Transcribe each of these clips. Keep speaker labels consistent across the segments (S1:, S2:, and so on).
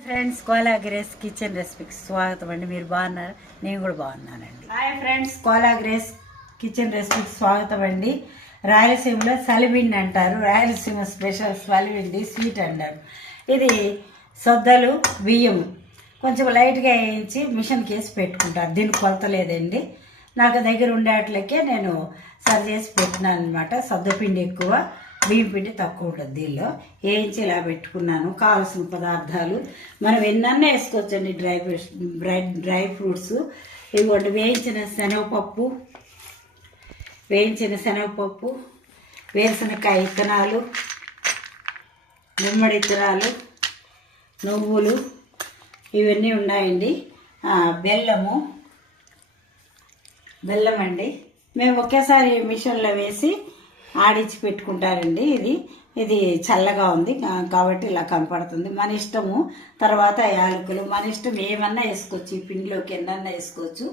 S1: Friends Kola Grace kitchen రెసిపీకి స్వాగతం అండి. మీరు బాగున్నారు? నేను కూడా బాగున్నానండి. Hi friends Kola Grace kitchen రెసిపీకి స్వాగతం అండి. రాయలసీమలో సలిబిండి అంటారు. రాయలసీమ స్పెషల్ సలిబిండి స్వీట్ అంటారు. ఇది సొద్దలు బియ్యం కొంచెం లైట్గా వేయించి మిషన్కి వేసి పెట్టుకుంటారు. దీని కొలత లేదండి. నాకు దగ్గర ఉండేట్లకే నేను సరి చేసి పెట్టినాను అనమాట సొద్దపిండి ఎక్కువ. బియ్యం పిండి తక్కువ ఉంటుంది దీనిలో. వేయించి ఇలా పెట్టుకున్నాను. కావాల్సిన పదార్థాలు. మనం ఎన్నన్నా వేసుకోవచ్చండి. Dry fruits dry fruits. ఇవ్వండి వేయించిన శనగపప్పు. వేయించిన శనగపప్పు. వేరుశనగకాయ విత్తనాలు గుమ్మడి విత్తనాలు నువ్వులు. ఇవన్నీ ఉన్నాయండి. బెల్లము. బెల్లం అండి మేము ఒకేసారి మిషన్లో వేసి ఆడించి పెట్టుకుంటారండి ఇది. ఇది చల్లగా ఉంది కాబట్టి ఇలా కనపడుతుంది. మన ఇష్టము తర్వాత యాలకులు మన ఇష్టం ఏమన్నా వేసుకోవచ్చు ఈ పిండిలోకి ఎన్నన్నా వేసుకోవచ్చు.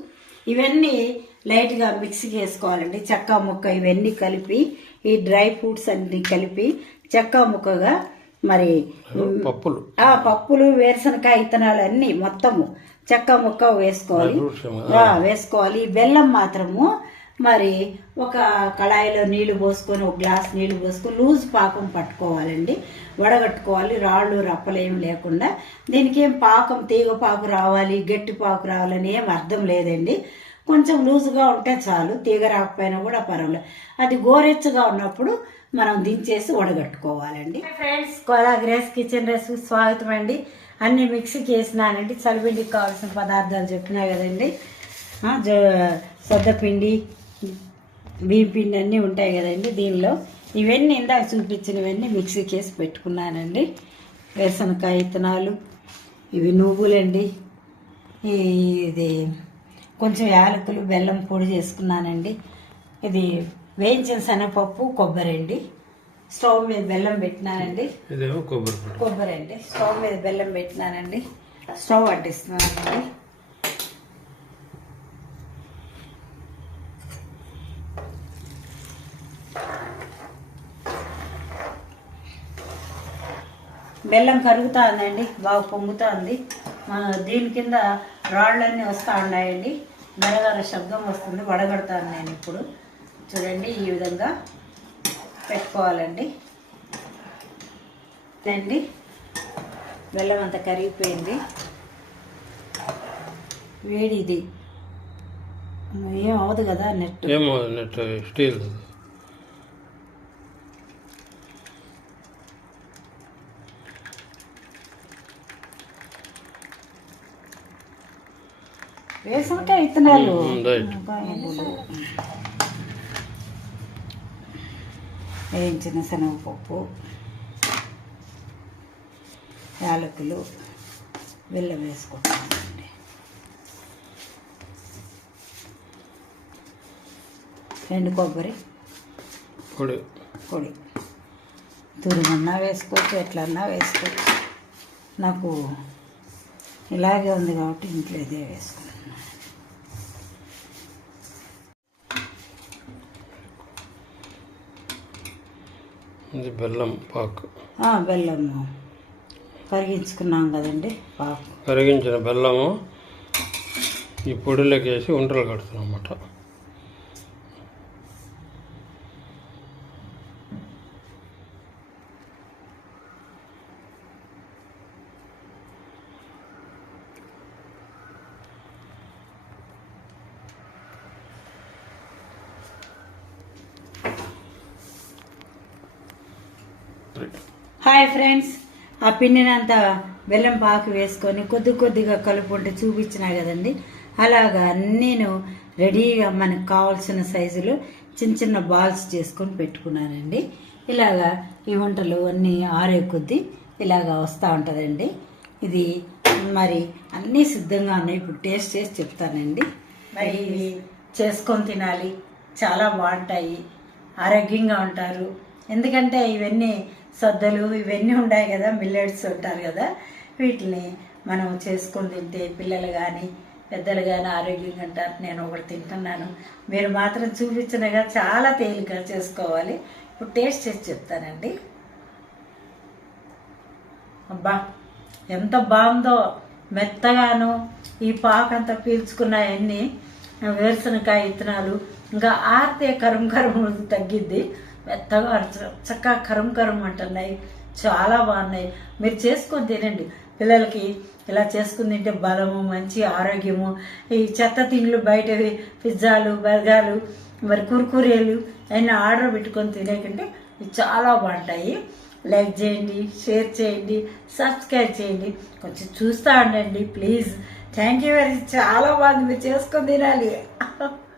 S1: ఇవన్నీ లైట్గా మిక్సీకి వేసుకోవాలండి చెక్క ముక్క ఇవన్నీ కలిపి ఈ డ్రై ఫ్రూట్స్ అన్ని కలిపి చెక్క ముక్కగా మరి
S2: పప్పులు.
S1: ఆ పప్పులు వేరుశనకాయ ఇత్తనాలు అన్ని మొత్తము చెక్క ముక్క వేసుకోవాలి. వేసుకోవాలి. బెల్లం మాత్రము మరి ఒక కళాయిలో నీళ్ళు పోసుకొని ఒక గ్లాస్ నీళ్ళు పోసుకొని లూజ్ పాకం పట్టుకోవాలండి. వడగట్టుకోవాలి రాళ్ళు రప్పలేం లేకుండా. దీనికి ఏం పాకం తీగ పాకు రావాలి గట్టి పాకు రావాలని ఏం అర్థం లేదండి. కొంచెం లూజుగా ఉంటే చాలు తీగ రాకపోయినా కూడా పర్వాలేదు అది గోరెచ్చగా ఉన్నప్పుడు మనం దించేసి వడగట్టుకోవాలండి. Friends Kola Grace kitchen recipe స్వాగతం అండి. అన్ని మిక్సీకి వేసినానండి. చలిపిండికి కావాల్సిన పదార్థాలు చెప్పినా కదండి. జో- సొద్దపిండి బియ్యం పిండి అన్నీ ఉంటాయి కదండి దీనిలో. ఇవన్నీ ఇందాక చూపించినవన్నీ మిక్సీకి వేసి పెట్టుకున్నానండి. వేరుశనకాయ విత్తనాలు ఇవి నువ్వులండి. ఇది కొంచెం యాలకులు బెల్లం పొడి చేసుకున్నానండి. ఇది వేయించిన శనగపప్పు కొబ్బరి అండి. స్టవ్ మీద బెల్లం పెట్టినానండి.
S2: కొబ్బరి
S1: అండి. స్టవ్ మీద బెల్లం పెట్టినానండి. స్టవ్ అంటిస్తున్నానండి. బెల్లం కరుగుతూ ఉందండి బాగా పొంగుతూ ఉంది దీని కింద రాళ్ళన్నీ వస్తూ ఉన్నాయండి గరగర శబ్దం వస్తుంది వడగడతాను నేను ఇప్పుడు. చూడండి ఈ విధంగా పెట్టుకోవాలండి. అండి బెల్లం అంత కరిగిపోయింది. వేడి ఇది ఏం అవదు కదా నెట్.
S2: ఏమో నెట్ స్టీల్.
S1: వేసంకాయ విత్తనాలు. వేయించిన శనగపప్పు యాలకులు బెల్లం వేసుకుంటామండి. రెండు కొబ్బరి
S2: పొడి.
S1: పొడి. తురుమన్నా వేసుకోవచ్చు ఎట్లన్నా వేసుకోవచ్చు. నాకు ఇలాగే ఉంది కాబట్టి ఇంట్లో ఇదే వేసుకున్నాను
S2: ఇది బెల్లం పాకు.
S1: ఆ, బెల్లము. కరిగించుకున్నాం కదండి పాకు.
S2: కరిగించిన బెల్లము ఈ పొడిలోకి వేసి ఉంటలు కడుతున్నాం అన్నమాట.
S1: హాయ్ ఫ్రెండ్స్ ఆ పిండినంత బెల్లం పాకు వేసుకొని కొద్ది కొద్దిగా కలుపుకుంటే చూపించినా కదండి. అలాగా నేను రెడీగా మనకు కావాల్సిన సైజులో చిన్న చిన్న బాల్స్ చేసుకొని పెట్టుకున్నానండి. ఇలాగా ఈ వంటలు అన్నీ ఆరే కొద్దీ ఇలాగా వస్తూ ఉంటుందండి. ఇది మరి అన్నీ సిద్ధంగా ఉన్నాయి. ఇప్పుడు టేస్ట్ చేసి చెప్తానండి. మరి ఇవి చేసుకొని తినాలి. చాలా బాగుంటాయి. ఆరోగ్యంగా ఉంటారు. ఎందుకంటే ఇవన్నీ సద్దలు ఇవన్నీ ఉన్నాయి కదా మిల్లెట్స్ ఉంటారు కదా వీటిని మనం చేసుకొని తింటే పిల్లలు కానీ పెద్దలు కానీ ఆరోగ్యంగా ఉంటారు. నేను ఒకటి తింటున్నాను. మీరు మాత్రం చూపించినగా చాలా తేలిక చేసుకోవాలి. ఇప్పుడు టేస్ట్ చేసి చెప్తానండి. అబ్బా ఎంత బాగుందో. మెత్తగాను ఈ పాకంతా పీల్చుకున్నాయన్నీ వేరుశనకాయ విత్తనాలు ఇంకా ఆరితే కరుం కరం తగ్గిద్ది. మెత్తగా చ- చక్కగా కరం కరం అంటున్నాయి. చాలా బాగున్నాయి. మీరు చేసుకొని తినండి. పిల్లలకి ఇలా చేసుకుని తింటే బలము మంచి ఆరోగ్యము. ఈ చెత్త తిండ్లు బయటవి పిజ్జాలు బర్గాలు మరి కుర్కురేలు అయినా ఆర్డర్ పెట్టుకొని తినేకంటే చాలా బాగుంటాయి. లైక్ చేయండి షేర్ చేయండి సబ్స్క్రైబ్ చేయండి. కొంచెం చూస్తూ ఉండండి ప్లీజ్. థ్యాంక్ యూ వెరీ చాలా బాగుంది. మీరు చేసుకొని తినాలి.